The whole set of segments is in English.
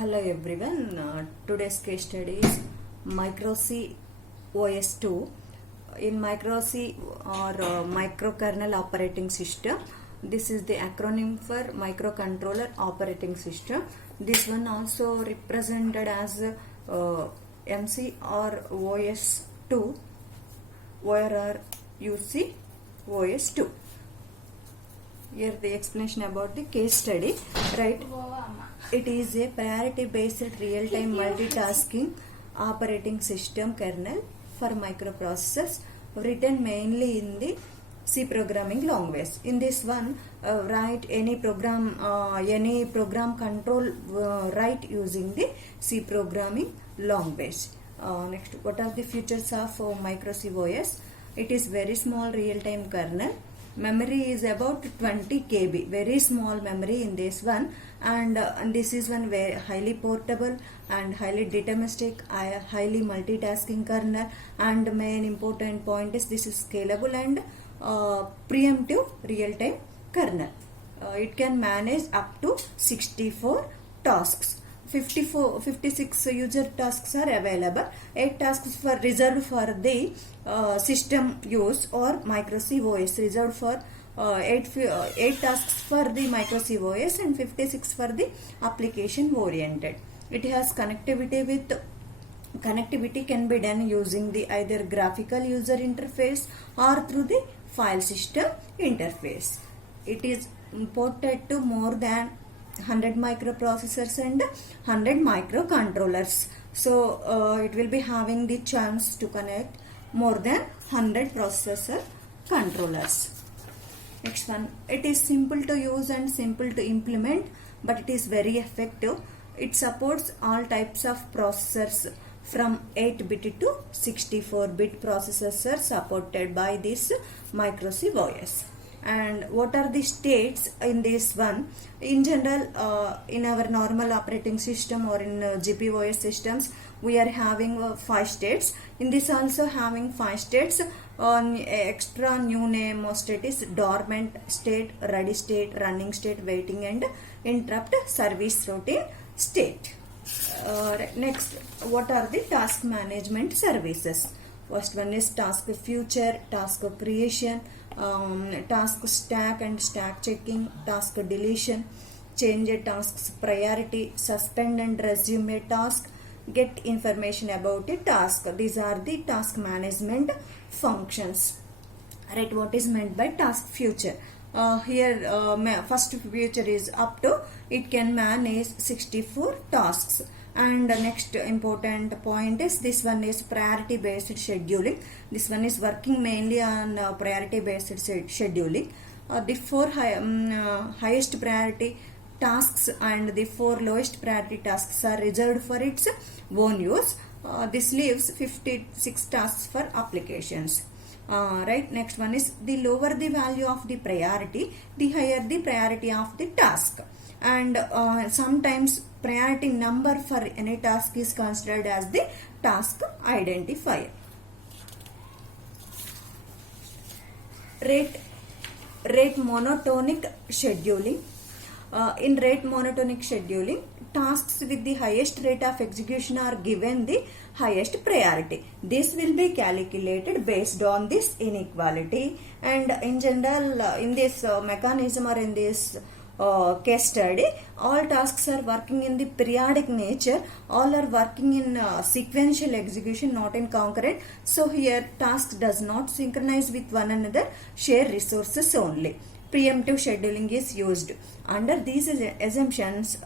Hello everyone. Today's case study is MicroC OS2. In MicroC or microkernel operating system, this is the acronym for microcontroller operating system. This one also represented as MC or OS2, OR UC OS2. Here the explanation about the case study, right? It is a priority based real time multitasking operating system kernel for microprocessors written mainly in the C programming language. In this one, write any program control write using the C programming language. Next, what are the features of MicroC OS? It is very small real time kernel. Memory is about 20 KB, very small memory in this one, and this is one very highly portable and highly deterministic, highly multitasking kernel, and main important point is this is scalable and preemptive real-time kernel. It can manage up to 64 tasks. 56 user tasks are available. 8 tasks for reserved for the system use or MicroC OS, reserved for 8 tasks for the MicroC OS and 56 for the application oriented. It has connectivity can be done using the either graphical user interface or through the file system interface. It is ported to more than 100 microprocessors and 100 microcontrollers. So it will be having the chance to connect more than 100 processor controllers. Next one, it is simple to use and simple to implement, but it is very effective. It supports all types of processors from 8-bit to 64-bit processors are supported by this MicroC OS. And what are the states in this one? In general, in our normal operating system or in GPOS systems, we are having 5 states. In this also having 5 states. Extra new name of state is dormant state, ready state, running state, waiting and interrupt service routine state. Next, what are the task management services? First one is task future, task creation, task stack and stack checking, task deletion, change a task's priority, suspend and resume a task, get information about a task. These are the task management functions. Right, what is meant by task future? Here first future is up to it can manage 64 tasks. And the next important point is this one is priority based scheduling. This one is working mainly on priority based scheduling. The 4 highest priority tasks and the 4 lowest priority tasks are reserved for its own use. This leaves 56 tasks for applications. Right, next one is the lower the value of the priority, the higher the priority of the task. And sometimes priority number for any task is considered as the task identifier. Rate monotonic scheduling. In rate monotonic scheduling, tasks with the highest rate of execution are given the highest priority. This will be calculated based on this inequality, and in general in this mechanism or in this case study, all tasks are working in the periodic nature, all are working in sequential execution, not in concurrent. So here task does not synchronize with one another, share resources only. Preemptive scheduling is used. Under these assumptions,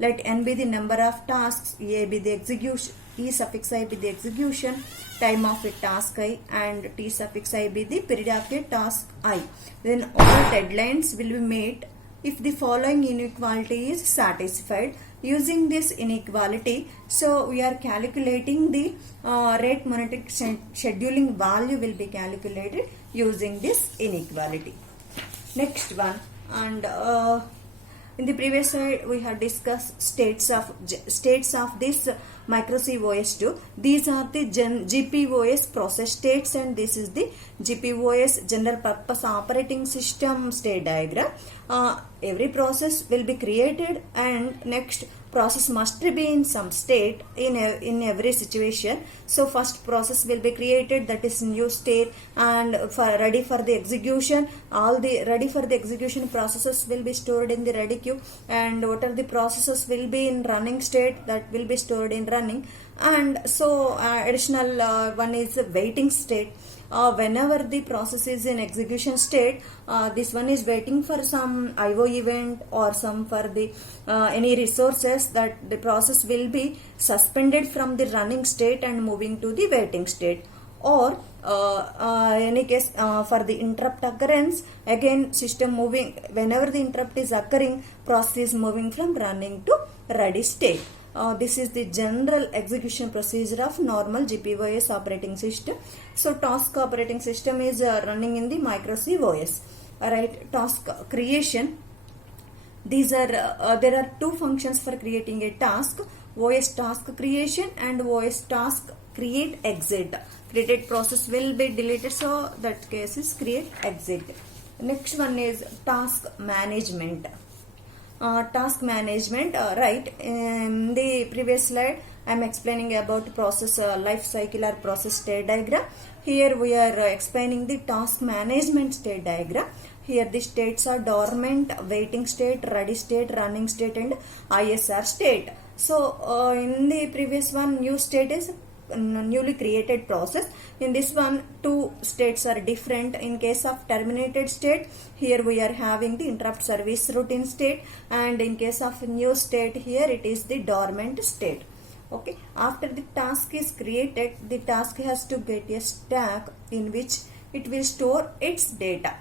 let n be the number of tasks, a be the execution, e suffix I be the execution time of a task I, and t suffix I be the period of a task I. Then all deadlines will be met if the following inequality is satisfied. Using this inequality, so we are calculating the rate monotonic scheduling value will be calculated using this inequality. Next one, and in the previous slide we have discussed states of this MicroC OS2. These are the GPOS process states, and this is the GPOS general purpose operating system state diagram. every process will be created, and next process must be in some state in every situation. So first process will be created, that is new state, and ready for the execution. All the ready for the execution processes will be stored in the ready queue, and what are the processes will be in running state, that will be stored in running. And so additional one is waiting state. Whenever the process is in execution state, this one is waiting for some IO event or some for the any resources, that the process will be suspended from the running state and moving to the waiting state. Or any case for the interrupt occurrence, again system moving, whenever the interrupt is occurring, process is moving from running to ready state. This is the general execution procedure of normal GPOS operating system. So task operating system is running in the Micro C OS. Alright, task creation. These are there are two functions for creating a task: OS task creation and OS task create exit. Created process will be deleted, so that case is create exit. Next one is task management. Task management, right, in the previous slide I am explaining about process life cycle or process state diagram. Here we are explaining the task management state diagram. Here the states are dormant, waiting state, ready state, running state, and ISR state. So in the previous one, new state is newly created process. In this one, two states are different. In case of terminated state, here we are having the interrupt service routine state, and in case of new state, here it is the dormant state. Okay, after the task is created, the task has to get a stack in which it will store its data.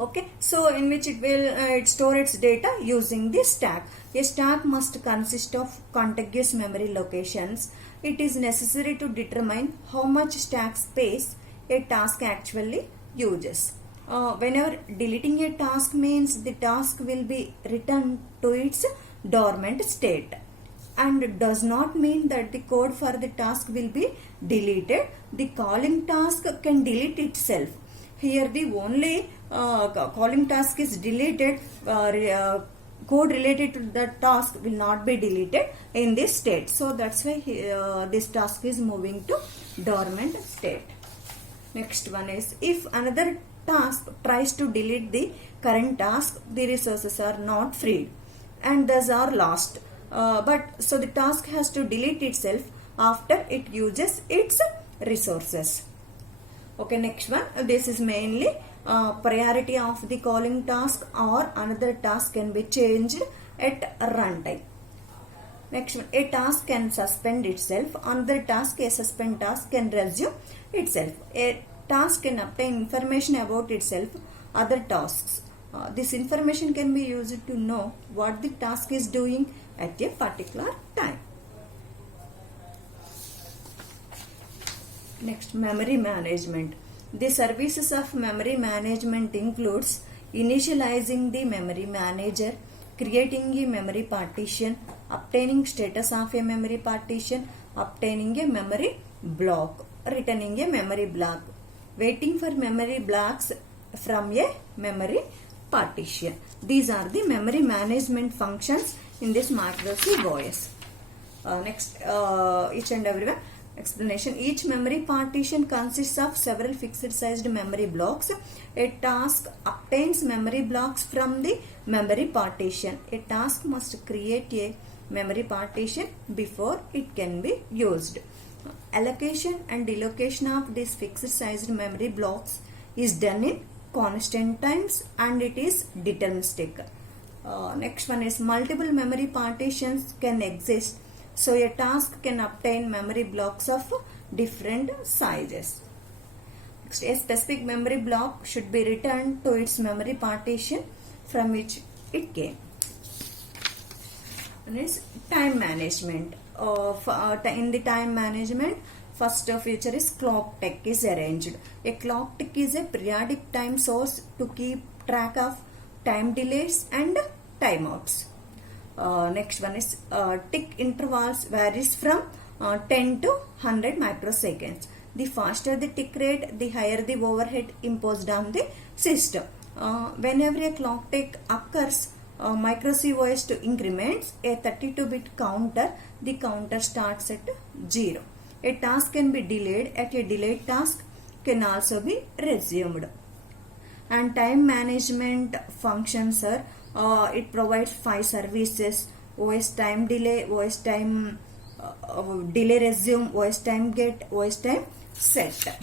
Okay, so in which it will store its data using the stack. A stack must consist of contiguous memory locations. It is necessary to determine how much stack space a task actually uses. Whenever deleting a task means the task will be returned to its dormant state, and does not mean that the code for the task will be deleted. The calling task can delete itself. Here the only calling task is deleted, code related to the task will not be deleted in this state. So that's why this task is moving to dormant state. Next one is, if another task tries to delete the current task, the resources are not freed and thus are lost. So the task has to delete itself after it uses its resources. Okay, next one, this is mainly priority of the calling task or another task can be changed at runtime. Next one, a task can suspend itself, another task, a suspend task, can resume itself. A task can obtain information about itself, other tasks. This information can be used to know what the task is doing at a particular time. Next, memory management. The services of memory management includes initializing the memory manager, creating a memory partition, obtaining status of a memory partition, obtaining a memory block, returning a memory block, waiting for memory blocks from a memory partition. These are the memory management functions in this Micro C OS. Next, each and every one explanation. Each memory partition consists of several fixed sized memory blocks. A task obtains memory blocks from the memory partition. A task must create a memory partition before it can be used. Allocation and delocation of these fixed sized memory blocks is done in constant times and it is deterministic. Next one is, multiple memory partitions can exist, so a task can obtain memory blocks of different sizes. Next, a specific memory block should be returned to its memory partition from which it came. And it's time management. In the time management, first feature is clock tick is arranged. A clock tick is a periodic time source to keep track of time delays and timeouts. Next one is tick intervals varies from 10 to 100 microseconds. The faster the tick rate, the higher the overhead imposed on the system. whenever a clock tick occurs, micro-C OS2 increments a 32-bit counter. The counter starts at 0. A task can be delayed. At a delayed task can also be resumed. And time management functions are it provides 5 services: OS time delay, OS time delay resume, OS time get, OS time set.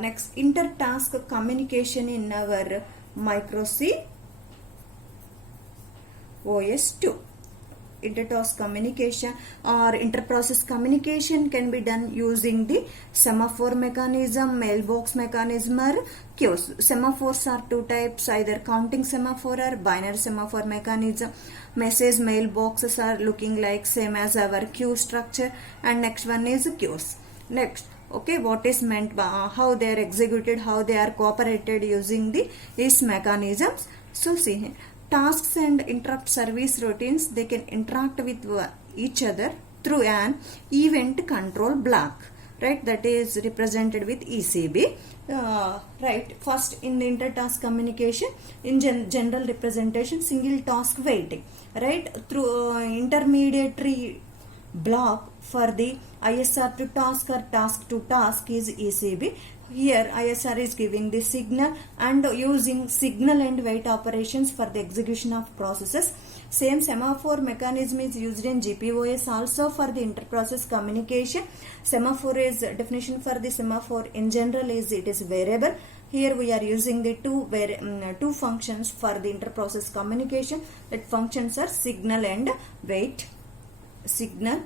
Next, inter-task communication in our micro-C OS2. Inter-task communication or inter-process communication can be done using the semaphore mechanism, mailbox mechanism, or queues. Semaphores are 2 types, either counting semaphore or binary semaphore mechanism. Message mailboxes are looking like same as our queue structure, and next one is queues. Next, okay, what is meant by how they are executed, how they are cooperated using these mechanisms. So see here, tasks and interrupt service routines, they can interact with each other through an event control block, right? That is represented with ECB. Right, first in the inter-task communication, in general representation, single task waiting, right? Through intermediary block for the ISR to task or task to task is ECB. Here ISR is giving the signal and using signal and wait operations for the execution of processes. Same semaphore mechanism is used in GPOS also for the inter-process communication. Semaphore is definition for the semaphore in general is it is variable. Here we are using the two functions for the inter-process communication. That functions are signal and wait. Signal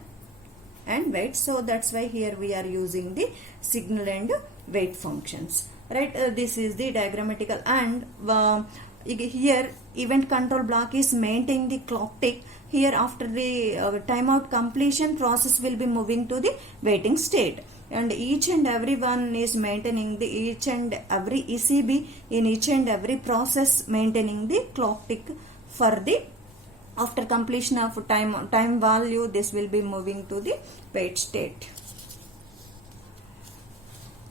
and wait. So that's why here we are using the signal and wait functions, right? This is the diagrammatical, and here event control block is maintaining the clock tick. Here after the timeout completion, process will be moving to the waiting state, and each and every one is maintaining the each and every ECB in each and every process maintaining the clock tick for the after completion of time value. This will be moving to the wait state,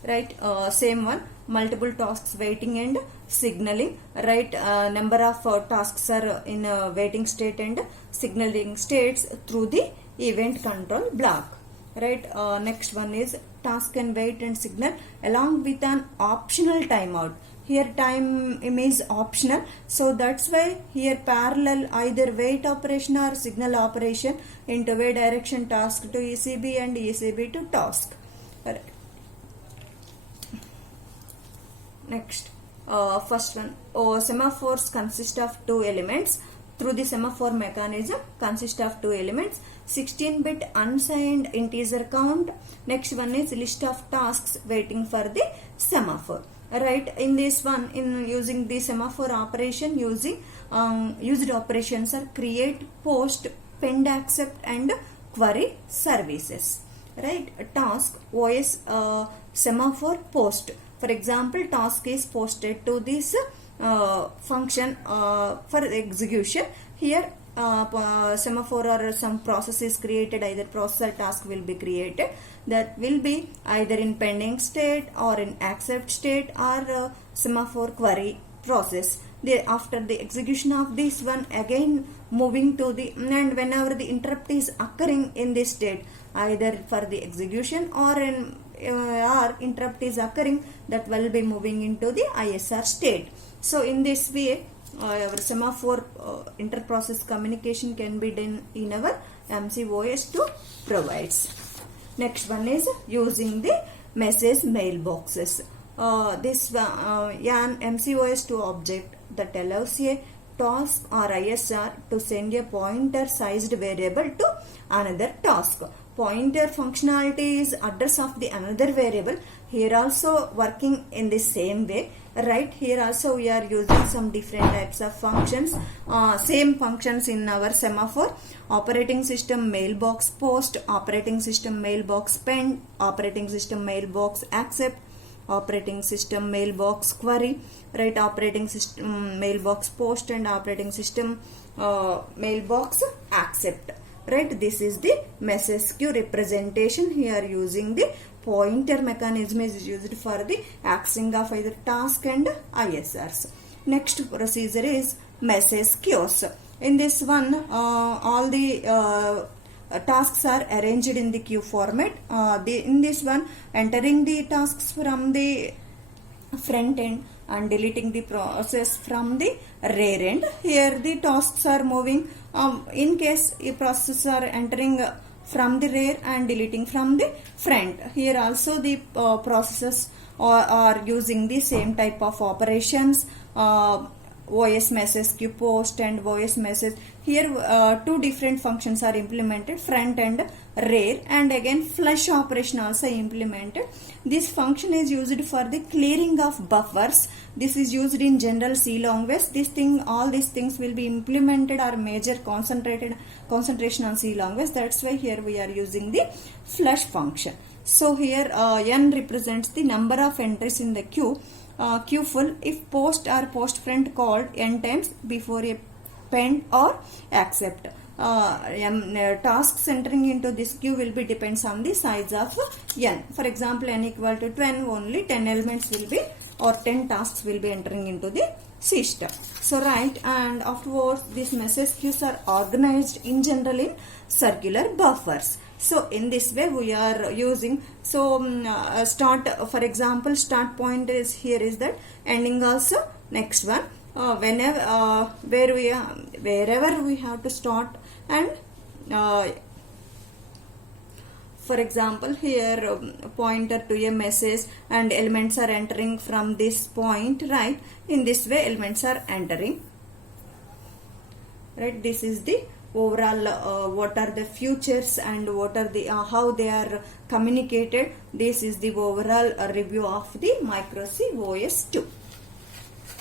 right? Same one, multiple tasks waiting and signaling, right? Number of tasks are in waiting state and signaling states through the event control block, right? Next one is task can wait and signal along with an optional timeout. Here time is optional, so that's why here parallel either wait operation or signal operation into way direction task to ECB and ECB to task. Right. Next, first one, semaphores consist of 2 elements. Through the semaphore mechanism consist of 2 elements, 16-bit unsigned integer count. Next one is list of tasks waiting for the semaphore. Right, in this one, in using the semaphore operation, using used operations are create, post, pend, accept, and query services. Right, task OS semaphore post. For example, task is posted to this function for execution. Here semaphore or some process is created, either process or task will be created, that will be either in pending state or in accept state or semaphore query process. After the execution of this one, again moving to the, and whenever the interrupt is occurring in this state, either for the execution or in or interrupt is occurring, that will be moving into the ISR state. So in this way our semaphore inter-process communication can be done in our MCOS2 provides. Next one is using the message mailboxes. This an MCOS2 object that allows a task or ISR to send a pointer sized variable to another task. Pointer functionality is address of the another variable. Here also working in the same way, right? Here also we are using some different types of functions, same functions in our semaphore. Operating system mailbox post, operating system mailbox pend, operating system mailbox accept, operating system mailbox query, right? Operating system mailbox post and operating system mailbox accept. Right, this is the message queue representation. Here using the pointer mechanism is used for the accessing of either task and ISRs. Next procedure is message queues. In this one, all the tasks are arranged in the queue format. In this one, entering the tasks from the front end and deleting the process from the rear end. Here the tasks are moving. In case a process are entering from the rear and deleting from the front. Here also the processes are using the same type of operations. OS message queue post and OS message. Here two different functions are implemented, front and rear, and again flush operation also implemented. This function is used for the clearing of buffers. This is used in general C language. All these things will be implemented or major concentration on C language. That's why here we are using the flush function. So here n represents the number of entries in the queue. Queue full if post or post front called n times before a pend or accept. Tasks entering into this queue will be depends on the size of n. For example, n equal to 10, only 10 elements will be or 10 tasks will be entering into the system. So right, and afterwards these message queues are organized in general in circular buffers. So in this way we are using, start, for example, start point is here is that, ending also next one, wherever we have to start, and for example here pointer to a message and elements are entering from this point, right? In this way elements are entering, right? This is the overall what are the features and what are the how they are communicated. This is the overall review of the Micro C OS 2.